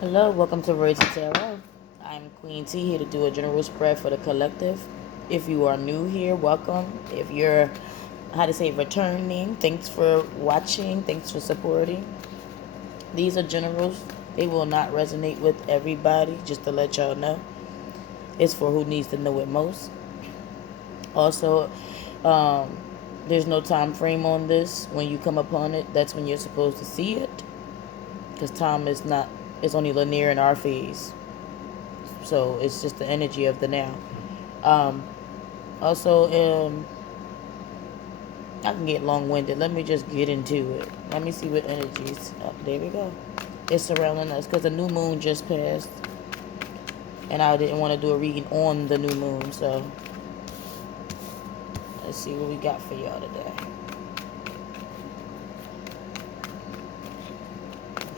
Hello, welcome to Royalty Tarot. I'm Queen T here to do a general spread for the collective. If you are new here, welcome. If you're, returning, thanks for watching, thanks for supporting. These are generals. They will not resonate with everybody, just to let y'all know. It's for who needs to know it most. Also, um, there's no time frame on this. When you come upon it, that's when you're supposed to see it. Because time is not, it's only linear in our phase. So it's just the energy of the now. Um, also, I can get long winded. Let me just get into it. Let me see what energies. Oh, there we go. It's surrounding us because the new moon just passed, and I didn't want to do a reading on the new moon. So let's see what we got for y'all today.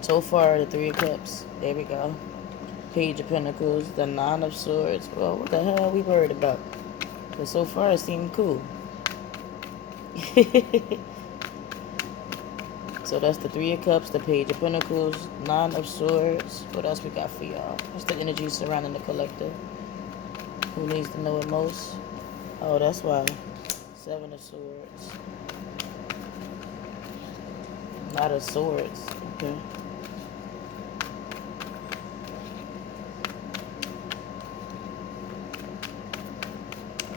So far, the Three of Cups. There we go. Page of Pentacles, the Nine of Swords. Well, what the hell are we worried about? But so far, it seemed cool. So that's the Three of Cups, the Page of Pentacles, Nine of Swords. What else we got for y'all? What's the energy surrounding the collective? Who needs to know it most? Oh, that's why. Seven of Swords. Knight of Swords. Okay.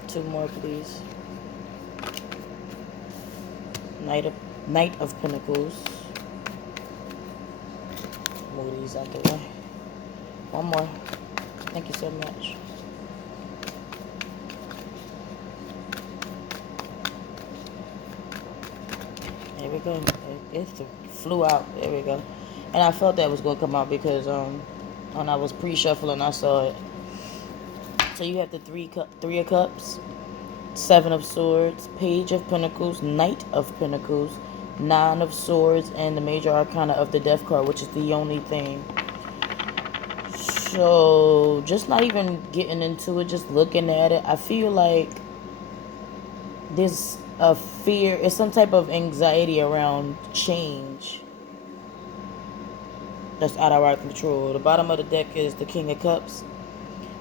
Two more, please. Knight of Pentacles. Move these out the way. One more. Thank you so much. There we go. It flew out. There we go. And I felt that was going to come out because when I was pre-shuffling, I saw it. So you have the Three of Cups, Seven of Swords, Page of Pentacles, Knight of Pentacles, Nine of Swords, and the Major Arcana of the Death card, which is the only thing. So just not even getting into it, just looking at it, I feel like there's a fear, it's some type of anxiety around change that's out of our control. The bottom of the deck is the King of Cups.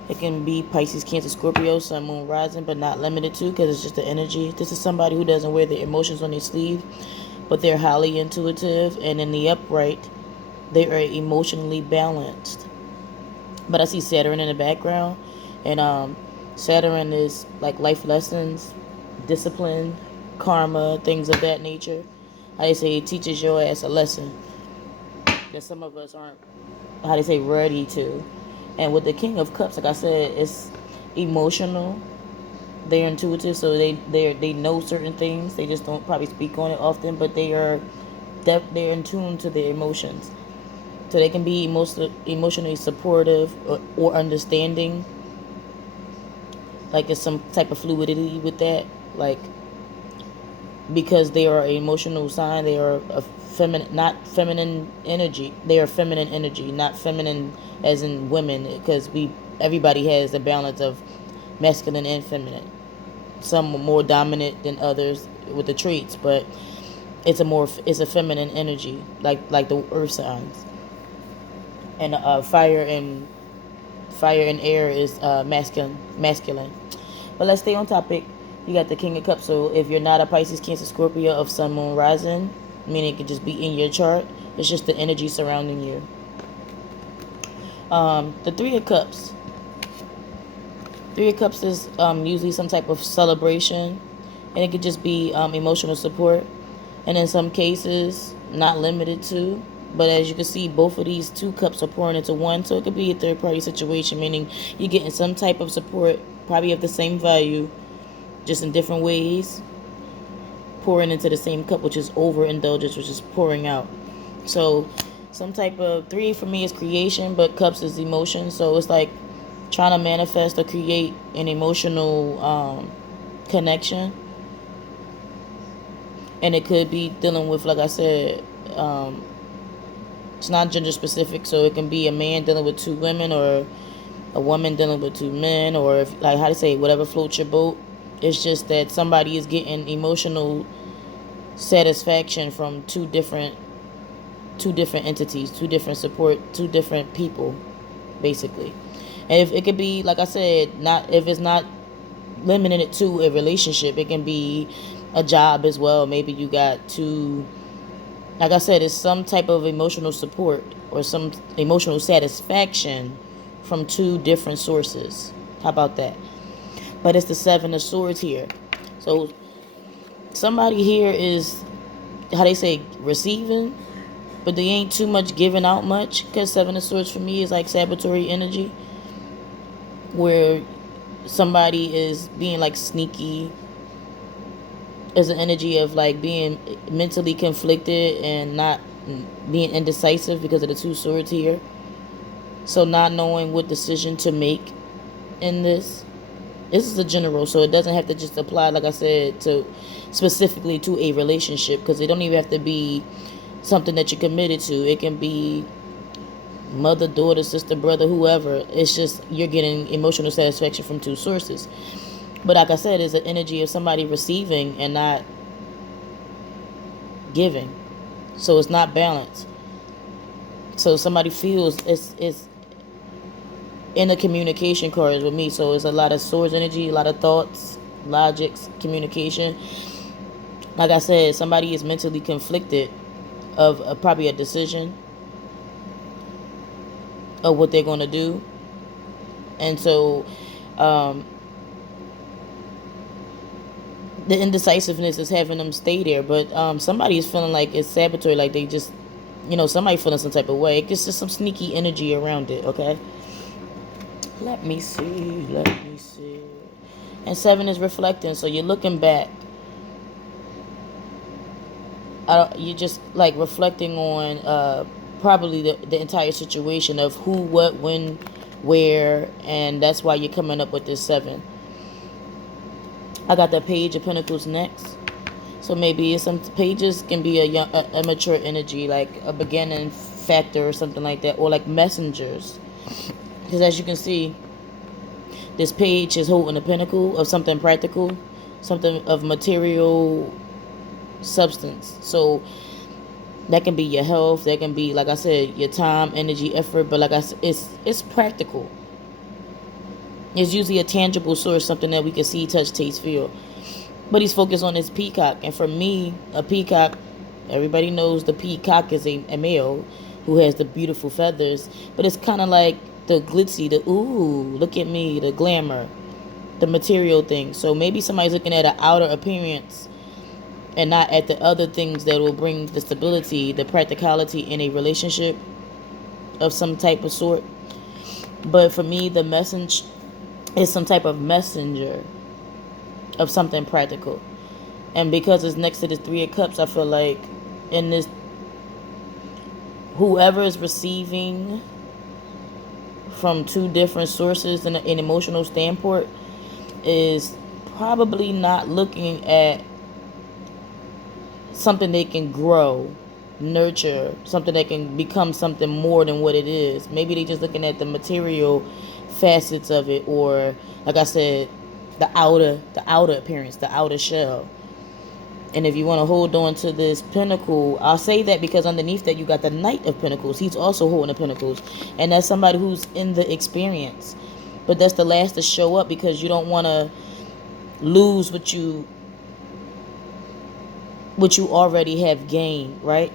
It can be Pisces, Cancer, Scorpio, Sun, Moon, Rising, but not limited to, because it's just the energy. This is somebody who doesn't wear their emotions on their sleeve, but they're highly intuitive, and in the upright, they are emotionally balanced. But I see Saturn in the background, and Saturn is like life lessons, discipline, karma, things of that nature. How they say it teaches your ass a lesson that some of us aren't, how they say, ready to. And with the King of Cups, like I said, it's emotional. They're intuitive, so they know certain things. They just don't probably speak on it often, but they're in tune to their emotions. So they can be emotionally supportive or understanding. Like it's some type of fluidity with that. Like because they are an emotional sign, they are a feminine, not feminine energy. They are feminine energy, not feminine as in women, because everybody has a balance of masculine and feminine. Some are more dominant than others with the traits, but it's a feminine energy, like the earth signs, and fire and air is masculine. But let's stay on topic. You got the King of Cups. So if you're not a Pisces, Cancer, Scorpio of Sun, Moon, Rising, meaning it could just be in your chart. It's just the energy surrounding you. The Three of Cups. Three of Cups is usually some type of celebration, and it could just be emotional support, and in some cases, not limited to. But as you can see, both of these two cups are pouring into one, so it could be a third party situation, meaning you're getting some type of support, probably of the same value, just in different ways, pouring into the same cup, which is overindulgence, which is pouring out. So some type of three for me is creation, but cups is emotion. So it's like trying to manifest or create an emotional connection, and it could be dealing with, like I said, it's not gender specific, so it can be a man dealing with two women, or a woman dealing with two men, or if, like how to say, whatever floats your boat. It's just that somebody is getting emotional satisfaction from two different two different entities, two different support, two different people, basically. And if it could be, like I said, not if it's not limited to a relationship, it can be a job as well. Maybe you got to, like I said, it's some type of emotional support or some emotional satisfaction from two different sources. How about that? But it's the Seven of Swords here. So somebody here is, how they say, receiving, but they ain't too much giving out much, because Seven of Swords for me is like saboteur energy, where somebody is being like sneaky, is an energy of like being mentally conflicted and not being indecisive because of the two swords here. So not knowing what decision to make in this. This is a general, so it doesn't have to just apply, like I said, to specifically to a relationship, because it don't even have to be something that you're committed to. It can be mother, daughter, sister, brother, whoever. It's just you're getting emotional satisfaction from two sources. But like I said, it's an energy of somebody receiving and not giving. So it's not balanced. So somebody feels it's in the communication cards with me. So it's a lot of swords energy, a lot of thoughts, logics, communication. Like I said, somebody is mentally conflicted of probably a decision of what they're going to do. And so the indecisiveness is having them stay there. But somebody is feeling like it's saboteur, like they just, somebody feeling some type of way. It's just some sneaky energy around it, okay? Let me see. And 7 is reflecting, so you're looking back. You're just like reflecting on probably the entire situation of who, what, when, where, and that's why you're coming up with this 7. I got the Page of Pentacles next. So maybe some pages can be a mature energy, like a beginning factor or something like that, or like messengers. Because as you can see, this page is holding a pentacle of something practical, something of material substance. So that can be your health, that can be, like I said, your time, energy, effort. But like I said, it's practical. It's usually a tangible source, something that we can see, touch, taste, feel. But he's focused on his peacock. And for me, a peacock, everybody knows the peacock is a male who has the beautiful feathers. But it's kind of like the glitzy, the ooh, look at me, the glamour, the material thing. So maybe somebody's looking at an outer appearance and not at the other things that will bring the stability, the practicality in a relationship of some type of sort. But for me, the message is some type of messenger of something practical. And because it's next to this 3 of Cups, I feel like in this, whoever is receiving from two different sources in an emotional standpoint is probably not looking at something they can grow, nurture, something that can become something more than what it is. Maybe they just looking at the material facets of it, or like I said, the outer appearance, the outer shell. And if you want to hold on to this pentacle, I'll say that because underneath that you got the Knight of Pentacles. He's also holding the pentacles, and that's somebody who's in the experience. But that's the last to show up, because you don't want to lose what you already have gained, right?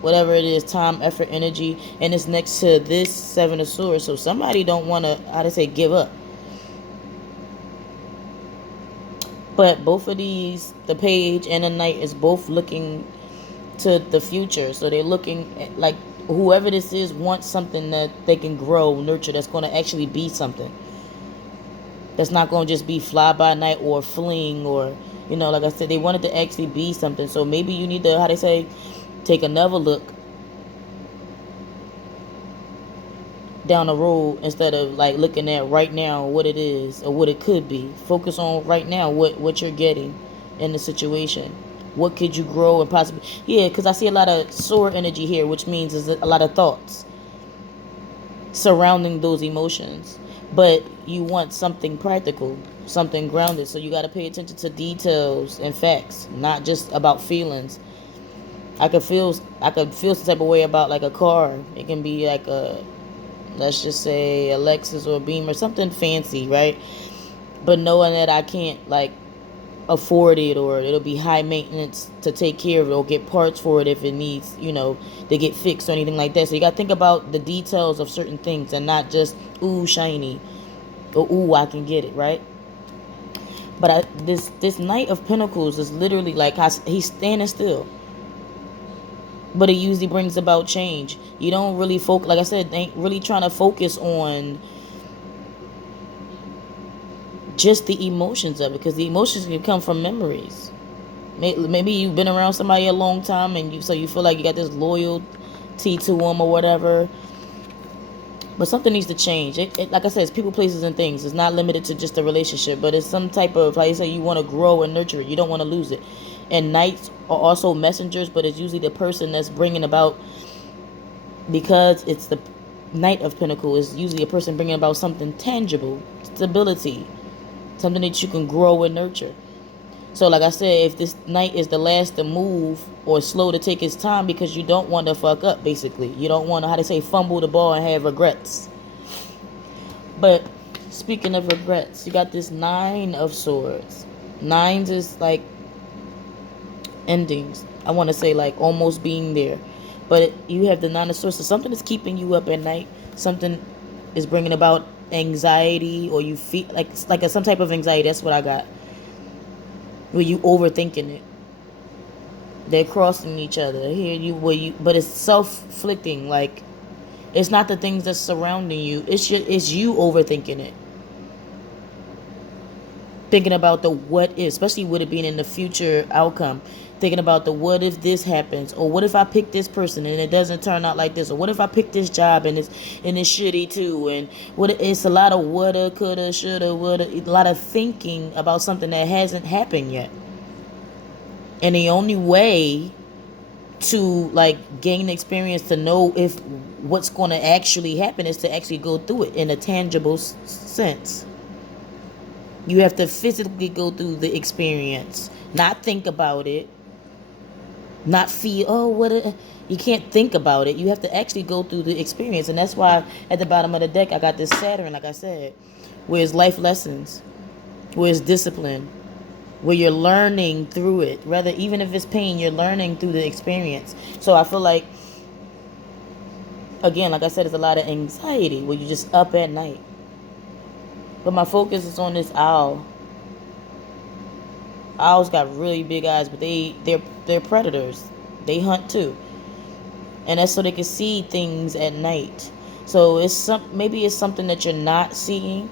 Whatever it is, time, effort, energy, and it's next to this 7 of Swords. So somebody don't want to, how to say, give up. But both of these, the Page and the Knight, is both looking to the future. So they're looking at, like, whoever this is wants something that they can grow, nurture, that's going to actually be something. That's not going to just be fly by night or fling, or, like I said, they want it to actually be something. So maybe you need to, how they say, take another look down the road instead of like looking at right now what it is or what it could be. Focus on right now what you're getting in the situation. What could you grow and possibly, because I see a lot of sword energy here, which means there's a lot of thoughts surrounding those emotions. But you want something practical, something grounded. So you got to pay attention to details and facts, not just about feelings. I could feel some type of way about like a car. It can be like a, let's just say, a Lexus or a Beamer, something fancy, right? But knowing that I can't like afford it, or it'll be high maintenance to take care of it or get parts for it if it needs, to get fixed or anything like that. So you got to think about the details of certain things and not just ooh shiny or ooh I can get it, right? But this Knight of Pentacles is literally like he's standing still, but it usually brings about change. You don't really focus, like I said, ain't really trying to focus on just the emotions of it, because the emotions can come from memories. Maybe you've been around somebody a long time, and you feel like you got this loyalty to them or whatever. But something needs to change. Like I said, it's people, places, and things. It's not limited to just a relationship, but it's some type of, like you say, you want to grow and nurture it. You don't want to lose it. And knights are also messengers, but it's usually the person that's bringing about, because it's the Knight of Pentacles, is usually a person bringing about something tangible, stability, something that you can grow and nurture. So like I said, if this knight is the last to move or slow to take his time because you don't want to fuck up, basically. You don't want to, how they say, fumble the ball and have regrets. But speaking of regrets, you got this Nine of Swords. Nines is like endings. I want to say like almost being there. But you have the Nine of Swords. So something is keeping you up at night. Something is bringing about anxiety, or you feel like some type of anxiety. That's what I got. Where you overthinking it. They're crossing each other. But it's self-inflicting. Like, it's not the things that's surrounding you. It's you overthinking it. Thinking about the what if, especially with it being in the future outcome. Thinking about the what if this happens, or what if I pick this person and it doesn't turn out like this, or what if I pick this job and it's shitty too, and it's a lot of woulda, coulda, shoulda, woulda, a lot of thinking about something that hasn't happened yet. And the only way to like gain experience to know if what's going to actually happen is to actually go through it in a tangible sense. You have to physically go through the experience, not think about it, not feel, you can't think about it. You have to actually go through the experience. And that's why at the bottom of the deck I got this Saturn, like I said, where it's life lessons, where it's discipline, where you're learning through it. Rather, even if it's pain, you're learning through the experience. So I feel like, again, like I said, it's a lot of anxiety where you're just up at night. But my focus is on this owl. Owls got really big eyes, but they're predators. They hunt too, and that's so they can see things at night. So maybe it's something that you're not seeing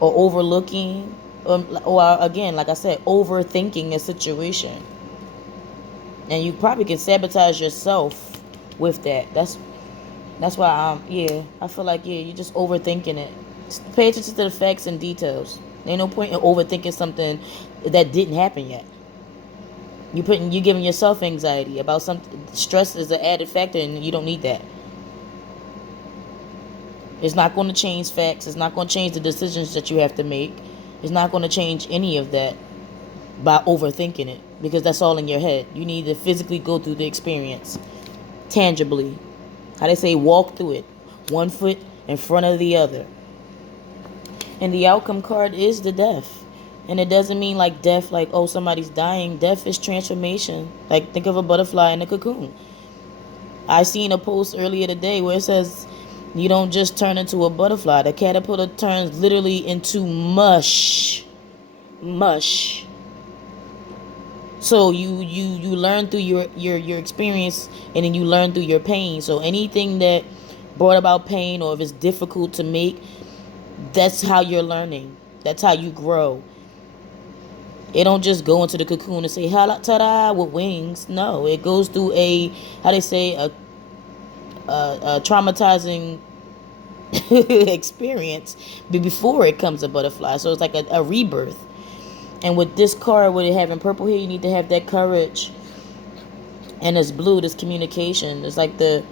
or overlooking, or again, like I said, overthinking a situation, and you probably can sabotage yourself with that. That's why I feel like you're just overthinking it. Pay attention to the facts and details. Ain't no point in overthinking something that didn't happen yet. You giving yourself anxiety about something. Stress is an added factor, and you don't need that. It's not going to change facts. It's not going to change the decisions that you have to make. It's not going to change any of that by overthinking it, because that's all in your head. You need to physically go through the experience, tangibly. How they say, walk through it, one foot in front of the other. And the outcome card is the death. And it doesn't mean like death, like, oh, somebody's dying. Death is transformation. Like, think of a butterfly in a cocoon. I seen a post earlier today where it says you don't just turn into a butterfly. The caterpillar turns literally into mush. Mush. So you learn through your experience, and then you learn through your pain. So anything that brought about pain, or if it's difficult to make, that's how you're learning. That's how you grow. It don't just go into the cocoon and say ta-da with wings. No, it goes through a traumatizing experience before it comes a butterfly. So it's like a rebirth. And with this card, with it having purple here, you need to have that courage. And it's blue, this communication. It's like the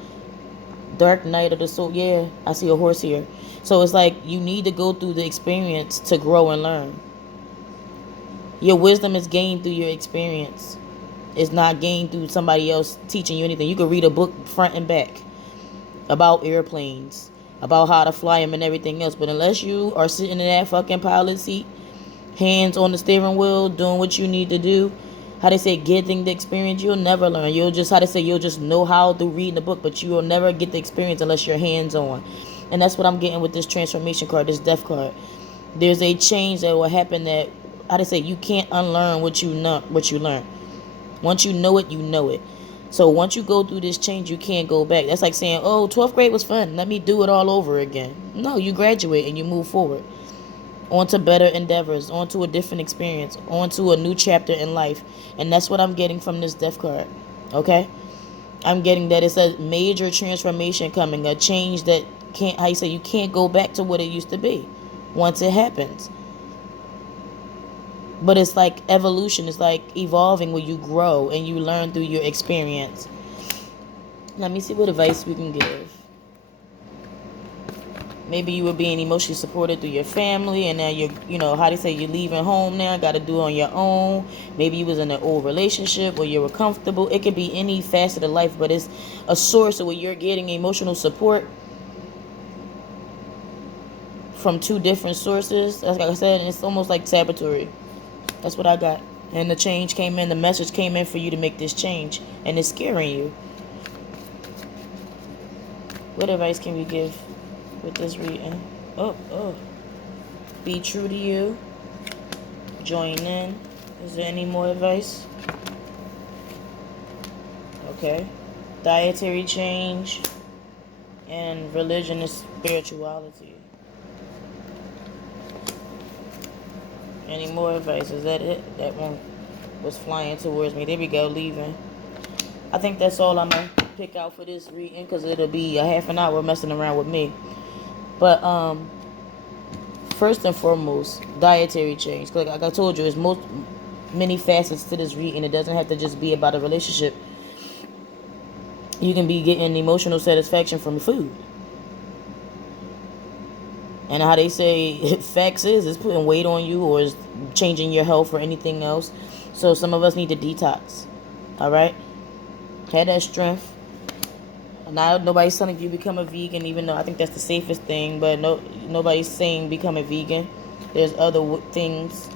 Dark Night of the Soul. Yeah, I see a horse here. So it's like you need to go through the experience to grow and learn. Your wisdom is gained through your experience. is not gained through somebody else teaching you anything. You could read a book front and back about airplanes, about how to fly them and everything else. But unless you are sitting in that fucking pilot seat, hands on the steering wheel, doing what you need to do, how they say, getting the experience, you'll never learn. You'll just, how they say, you'll just know how to read the book, but you will never get the experience unless you're hands on. And that's what I'm getting with this transformation card, this death card. There's a change that will happen that, how they say, you can't unlearn what you know, what you learn. Once you know it, you know it. So once you go through this change, you can't go back. That's like saying, oh, 12th grade was fun, let me do it all over again. No, you graduate and you move forward. On to better endeavors, on to a different experience, on to a new chapter in life. And that's what I'm getting from this death card. Okay? I'm getting that it's a major transformation coming, a change that can't, how you say, you can't go back to what it used to be once it happens. But it's like evolution, it's like evolving where you grow and you learn through your experience. Let me see what advice we can give. Maybe you were being emotionally supported through your family, and now you're, you know, how they say, you're leaving home now, got to do it on your own. Maybe you was in an old relationship where you were comfortable. It could be any facet of life, but it's a source where you're getting emotional support from two different sources. Like I said, and it's almost like sabotage. That's what I got. And the change came in, the message came in for you to make this change, and it's scaring you. What advice can we give with this reading? Be true to you. Join in. Is there any more advice? Okay. Dietary change and religion and spirituality. Any more advice? Is that it? That one was flying towards me. There we go, leaving. I think that's all I'm going to pick out for this reading, because it'll be a half an hour messing around with me. But first and foremost, dietary change. Like I told you, there's many facets to this reading. It doesn't have to just be about a relationship. You can be getting emotional satisfaction from food. And how they say, facts is, it's putting weight on you or is changing your health or anything else. So some of us need to detox. All right? Have that strength. Now nobody's telling you become a vegan, even though I think that's the safest thing. But nobody's saying become a vegan. There's other things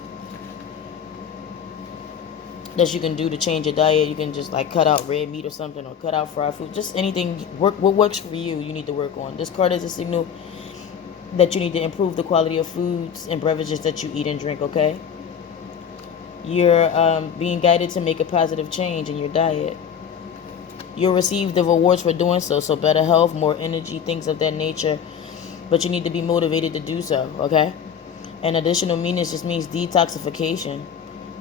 that you can do to change your diet. You can just like cut out red meat or something, or cut out fried food. Just anything. What works for you, you need to work on. This card is a signal that you need to improve the quality of foods and beverages that you eat and drink, okay? You're being guided to make a positive change in your diet. You'll receive the rewards for doing so. So better health, more energy, things of that nature. But you need to be motivated to do so, okay? And additional meanings just means detoxification,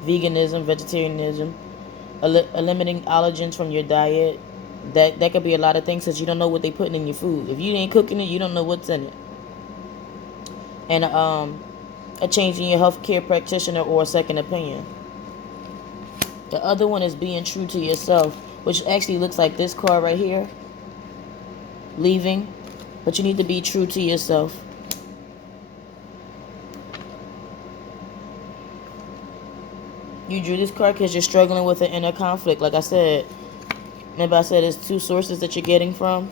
veganism, vegetarianism, eliminating allergens from your diet. That could be a lot of things, because you don't know what they're putting in your food. If you ain't cooking it, you don't know what's in it. And a change in your healthcare practitioner or a second opinion. The other one is being true to yourself, which actually looks like this card right here. Leaving. But you need to be true to yourself. You drew this card because you're struggling with an inner conflict. Like I said, remember I said there's two sources that you're getting from.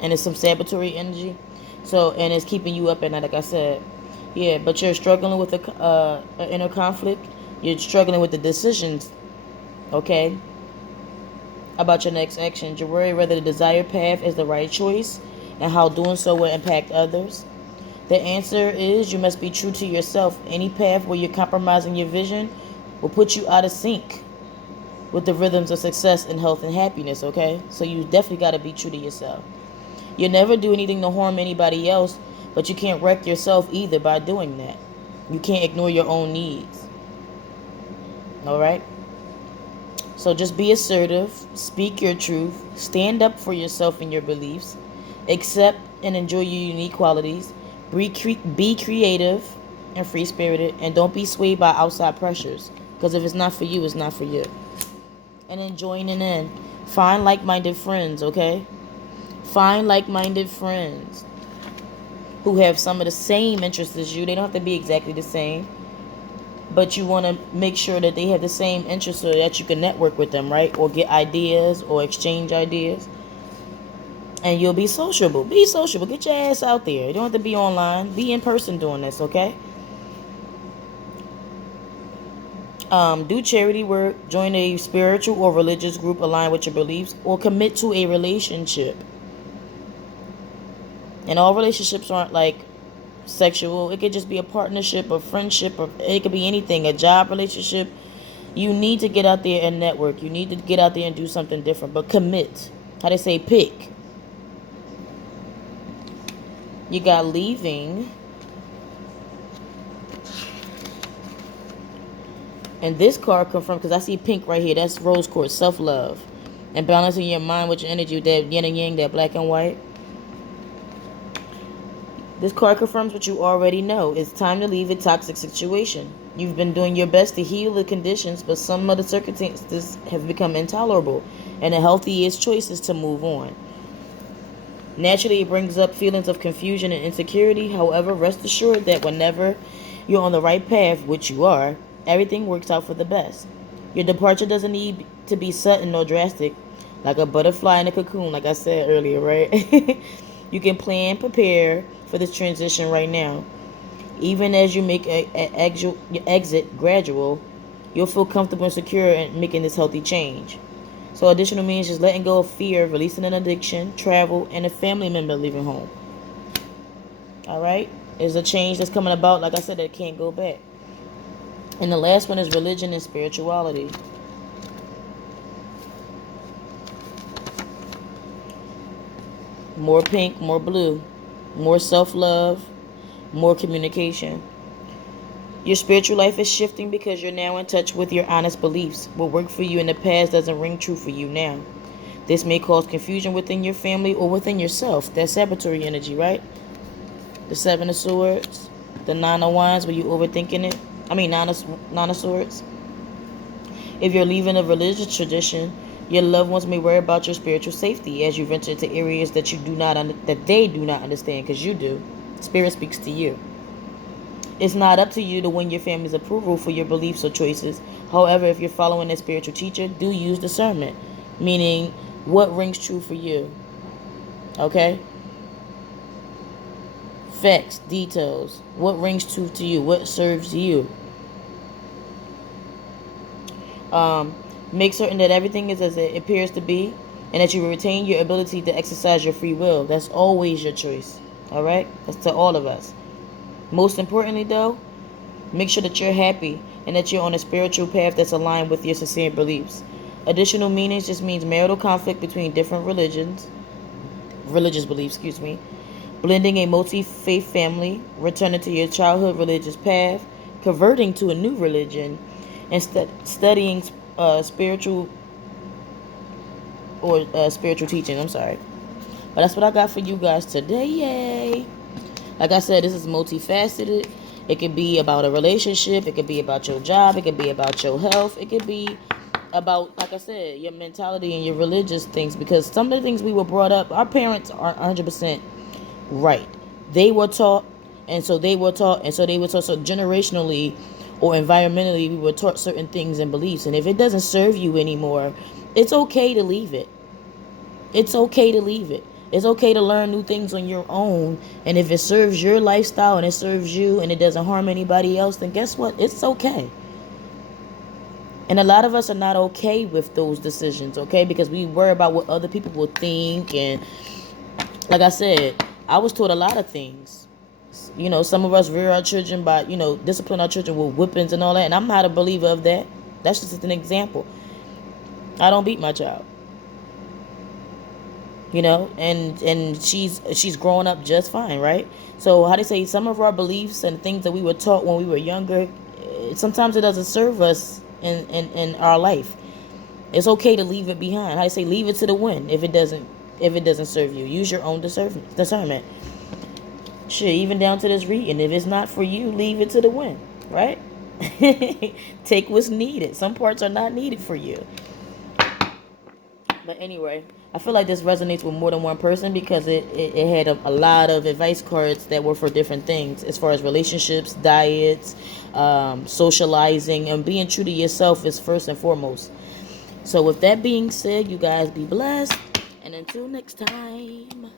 And it's some sabotage energy. So, and it's keeping you up at night, like I said. Yeah, but you're struggling with an inner conflict. You're struggling with the decisions, okay, about your next action. You're worried whether the desired path is the right choice and how doing so will impact others. The answer is you must be true to yourself. Any path where you're compromising your vision will put you out of sync with the rhythms of success and health and happiness, okay? So you definitely got to be true to yourself. You'll never do anything to harm anybody else, but you can't wreck yourself either by doing that. You can't ignore your own needs. All right? So just be assertive, speak your truth, stand up for yourself and your beliefs, accept and enjoy your unique qualities, be creative and free-spirited, and don't be swayed by outside pressures, because if it's not for you, it's not for you. And then joining in. Find like-minded friends, okay? Find like-minded friends who have some of the same interests as you. They don't have to be exactly the same. but you want to make sure that they have the same interests so that you can network with them, right? Or get ideas or exchange ideas. And you'll be sociable. Be sociable. Get your ass out there. You don't have to be online. Be in person doing this, okay? Do charity work, join a spiritual or religious group aligned with your beliefs, or commit to a relationship. And all relationships aren't like sexual. It could just be a partnership, a friendship, or it could be anything, a job relationship. You need to get out there and network. You need to get out there and do something different. But commit. How they say, pick. You got leaving. And this card confirmed, because I see pink right here. That's rose quartz, self-love. And balancing your mind with your energy, with that yin and yang, that black and white. This card confirms what you already know. It's time to leave a toxic situation. You've been doing your best to heal the conditions, but some of the circumstances have become intolerable, and the healthy is choices to move on. Naturally, it brings up feelings of confusion and insecurity. However, rest assured that whenever you're on the right path, which you are, everything works out for the best. Your departure doesn't need to be sudden or drastic, like a butterfly in a cocoon, like I said earlier, right? You can plan, prepare for this transition right now. Even as you make your exit gradual, you'll feel comfortable and secure in making this healthy change. So additional means just letting go of fear, releasing an addiction, travel, and a family member leaving home. Alright? There's a change that's coming about, like I said, that can't go back. And the last one is religion and spirituality. More pink, more blue. More self-love, more communication. Your spiritual life is shifting because you're now in touch with your honest beliefs. What worked for you in the past doesn't ring true for you now. This may cause confusion within your family or within yourself. That's saboteur energy, right? The Seven of Swords, the Nine of Wands, where you overthinking it. Nine of Swords. If you're leaving a religious tradition, your loved ones may worry about your spiritual safety as you venture into areas that they do not understand, because you do. Spirit speaks to you. It's not up to you to win your family's approval for your beliefs or choices. However, if you're following a spiritual teacher, do use discernment, meaning what rings true for you. Okay? Facts, details. What rings true to you? What serves you? Make certain that everything is as it appears to be, and that you retain your ability to exercise your free will. That's always your choice. Alright? That's to all of us. Most importantly, though, make sure that you're happy and that you're on a spiritual path that's aligned with your sincere beliefs. Additional meanings just means marital conflict between different religious beliefs, blending a multi-faith family, returning to your childhood religious path, converting to a new religion, and studying spiritual teaching. But that's what I got for you guys today. Yay! Like I said, this is multifaceted. It could be about a relationship. It could be about your job. It could be about your health. It could be about, like I said, your mentality and your religious things. Because some of the things we were brought up, our parents aren't 100% right. They were taught, and so they were taught, and so they were taught. So generationally or environmentally, we were taught certain things and beliefs. And if it doesn't serve you anymore, it's okay to leave it. It's okay to leave it. It's okay to learn new things on your own. And if it serves your lifestyle and it serves you and it doesn't harm anybody else, then guess what? It's okay. And a lot of us are not okay with those decisions, okay? Because we worry about what other people will think. And like I said, I was taught a lot of things. Some of us rear our children by, discipline our children with whippings and all that. And I'm not a believer of that. That's just an example. I don't beat my child. And she's growing up just fine, right? So how they say, some of our beliefs and things that we were taught when we were younger, sometimes it doesn't serve us in our life. It's okay to leave it behind. How they say, leave it to the wind if it doesn't serve you. Use your own discernment. Shit, even down to this reading, if it's not for you, leave it to the wind, right? Take what's needed. Some parts are not needed for you. But anyway, I feel like this resonates with more than one person because it had a lot of advice cards that were for different things as far as relationships, diets, socializing, and being true to yourself is first and foremost. So with that being said, you guys be blessed. And until next time.